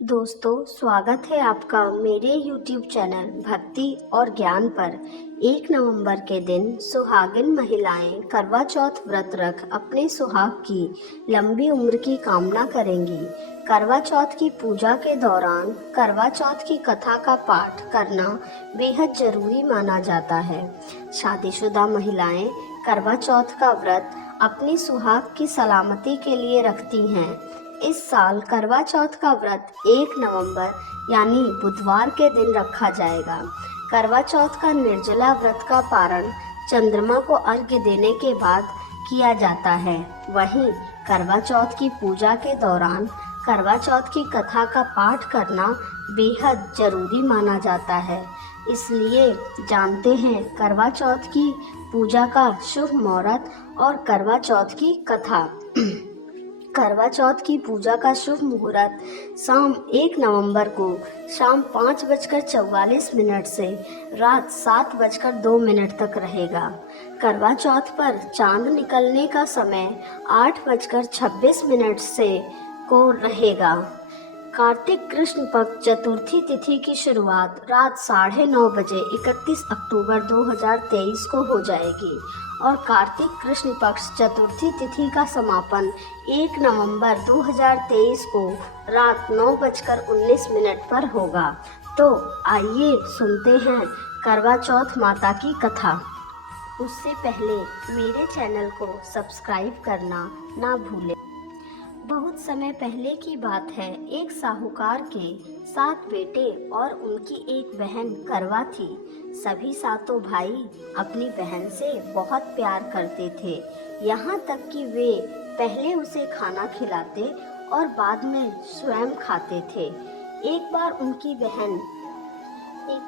दोस्तों, स्वागत है आपका मेरे YouTube चैनल भक्ति और ज्ञान पर। 1 नवंबर के दिन सुहागिन महिलाएं करवा चौथ व्रत रख अपने सुहाग की लंबी उम्र की कामना करेंगी। करवा चौथ की पूजा के दौरान करवा चौथ की कथा का पाठ करना बेहद जरूरी माना जाता है। शादीशुदा महिलाएं करवा चौथ का व्रत अपनी सुहाग की सलामती के लिए रखती हैं। इस साल करवा चौथ का व्रत 1 नवंबर यानी बुधवार के दिन रखा जाएगा। करवा चौथ का निर्जला व्रत का पारण चंद्रमा को अर्घ्य देने के बाद किया जाता है। वहीं करवा चौथ की पूजा के दौरान करवा चौथ की कथा का पाठ करना बेहद जरूरी माना जाता है। इसलिए जानते हैं करवा चौथ की पूजा का शुभ मुहूर्त और करवा चौथ की कथा। करवा चौथ की पूजा का शुभ मुहूर्त शाम 1 नवंबर को शाम 5:44 से रात 7:02 तक रहेगा। करवा चौथ पर चांद निकलने का समय 8:26 से को रहेगा। कार्तिक कृष्ण पक्ष चतुर्थी तिथि की शुरुआत रात 9:30 बजे 31 अक्टूबर 2023 को हो जाएगी और कार्तिक कृष्ण पक्ष चतुर्थी तिथि का समापन 1 नवंबर 2023 को रात 9:19 पर होगा। तो आइए सुनते हैं करवा चौथ माता की कथा। उससे पहले मेरे चैनल को सब्सक्राइब करना ना भूलें। बहुत समय पहले की बात है। एक साहूकार के 7 बेटे और उनकी एक बहन करवा थी। सभी सातों भाई अपनी बहन से बहुत प्यार करते थे, यहाँ तक कि वे पहले उसे खाना खिलाते और बाद में स्वयं खाते थे। एक बार उनकी बहन एक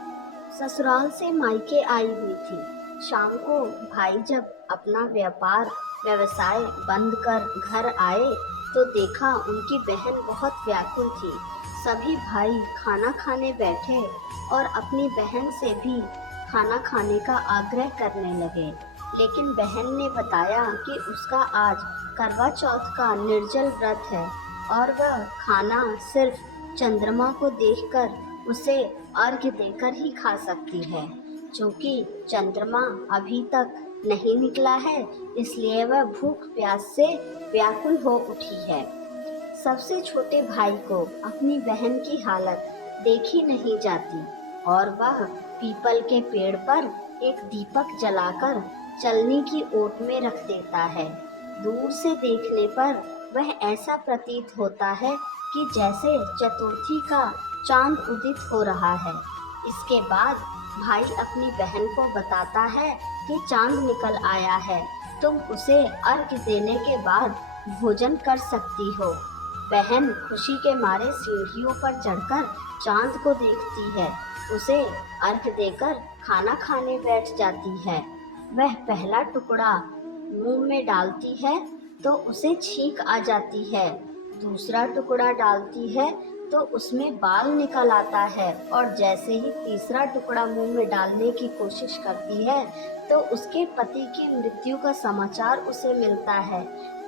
ससुराल से मायके आई हुई थी। शाम को भाई जब अपना व्यवसाय बंद कर घर आए तो देखा उनकी बहन बहुत व्याकुल थी। सभी भाई खाना खाने बैठे और अपनी बहन से भी खाना खाने का आग्रह करने लगे, लेकिन बहन ने बताया कि उसका आज करवा चौथ का निर्जल व्रत है और वह खाना सिर्फ चंद्रमा को देखकर उसे अर्घ्य देकर ही खा सकती है। क्योंकि चंद्रमा अभी तक नहीं निकला है, इसलिए वह भूख प्यास से व्याकुल हो उठी है। सबसे छोटे भाई को अपनी बहन की हालत देखी नहीं जाती और वह पीपल के पेड़ पर एक दीपक जलाकर चलनी की ओट में रख देता है। दूर से देखने पर वह ऐसा प्रतीत होता है कि जैसे चतुर्थी का चांद उदित हो रहा है। इसके बाद भाई अपनी बहन को बताता है कि चांद निकल आया है, तुम उसे अर्घ्य देने के बाद भोजन कर सकती हो। बहन खुशी के मारे सीढ़ियों पर चढ़कर चांद को देखती है, उसे अर्घ्य देकर खाना खाने बैठ जाती है। वह पहला टुकड़ा मुंह में डालती है तो उसे छींक आ जाती है, दूसरा टुकड़ा डालती है तो उसमें बाल निकल आता है और जैसे ही तीसरा टुकड़ा मुंह में डालने की कोशिश करती है तो उसके पति की मृत्यु का समाचार उसे मिलता है।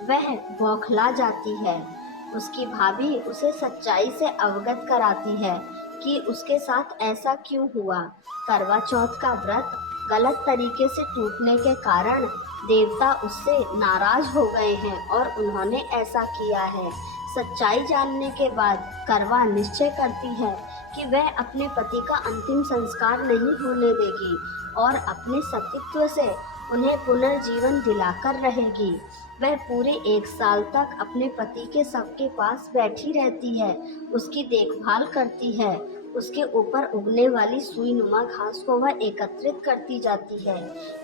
वह बौखला जाती है। उसकी भाभी उसे सच्चाई से अवगत कराती है कि उसके साथ ऐसा क्यों हुआ। करवा चौथ का व्रत गलत तरीके से टूटने के कारण देवता उससे नाराज हो गए हैं और उन्होंने ऐसा किया है। सच्चाई जानने के बाद करवा निश्चय करती है कि वह अपने पति का अंतिम संस्कार नहीं होने देगी और अपने सतीत्व से उन्हें पुनर्जीवन दिलाकर रहेगी। वह पूरे 1 साल तक अपने पति के शव के पास बैठी रहती है, उसकी देखभाल करती है, उसके ऊपर उगने वाली सुई नुमा घास को वह एकत्रित करती जाती है।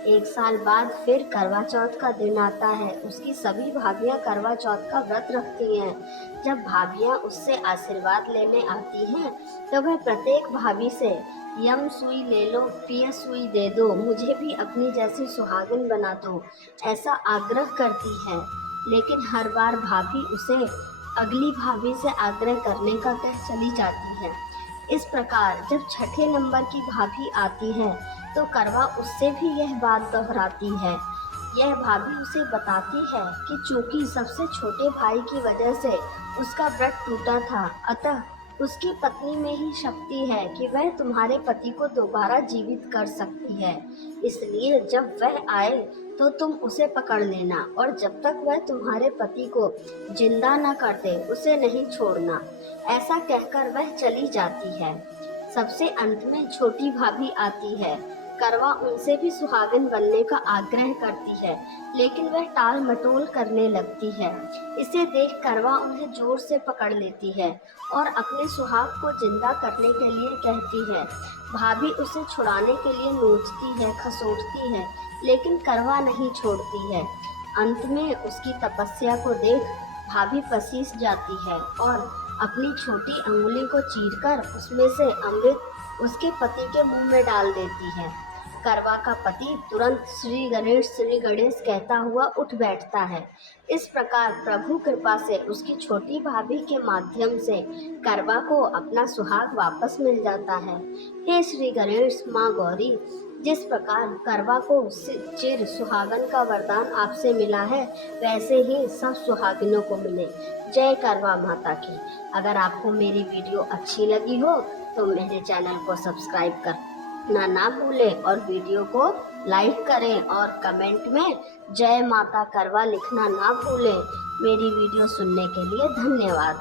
1 साल बाद फिर करवा चौथ का दिन आता है। उसकी सभी भाभियां करवा चौथ का व्रत रखती हैं। जब भाभियां उससे आशीर्वाद लेने आती हैं तो वह प्रत्येक भाभी से यम सुई ले लो, पिया सुई दे दो, मुझे भी अपनी जैसी सुहागिन बना दो, ऐसा आग्रह करती है। लेकिन हर बार भाभी उसे अगली भाभी से आग्रह करने का कह चली जाती है। इस प्रकार जब छठे नंबर की भाभी आती है तो करवा उससे भी यह बात दोहराती है। यह भाभी उसे बताती है कि चूंकि सबसे छोटे भाई की वजह से उसका व्रत टूटा था, अतः उसकी पत्नी में ही शक्ति है कि वह तुम्हारे पति को दोबारा जीवित कर सकती है। इसलिए जब वह आए तो तुम उसे पकड़ लेना और जब तक वह तुम्हारे पति को जिंदा न कर दे उसे नहीं छोड़ना। ऐसा कहकर वह चली जाती है। सबसे अंत में छोटी भाभी आती है। करवा उनसे भी सुहागिन बनने का आग्रह करती है, लेकिन वह टाल मटोल करने लगती है। इसे देख करवा उन्हें जोर से पकड़ लेती है और अपने सुहाग को जिंदा करने के लिए कहती है। भाभी उसे छुड़ाने के लिए नोचती है, खसोटती है, लेकिन करवा नहीं छोड़ती है। अंत में उसकी तपस्या को देख भाभी पसीज जाती है और अपनी छोटी अंगुली को चीरकर उसमें से अमृत उसके पति के मुंह में डाल देती है। करवा का पति तुरंत श्री गणेश कहता हुआ उठ बैठता है। इस प्रकार प्रभु कृपा से उसकी छोटी भाभी के माध्यम से करवा को अपना सुहाग वापस मिल जाता है। हे श्री गणेश माँ गौरी, जिस प्रकार करवा को चिर सुहागन का वरदान आपसे मिला है, वैसे ही सब सुहागिनों को मिले। जय करवा माता की। अगर आपको मेरी वीडियो अच्छी लगी हो तो मेरे चैनल को सब्सक्राइब करना ना भूलें और वीडियो को लाइक करें और कमेंट में जय माता करवा लिखना ना भूलें। मेरी वीडियो सुनने के लिए धन्यवाद।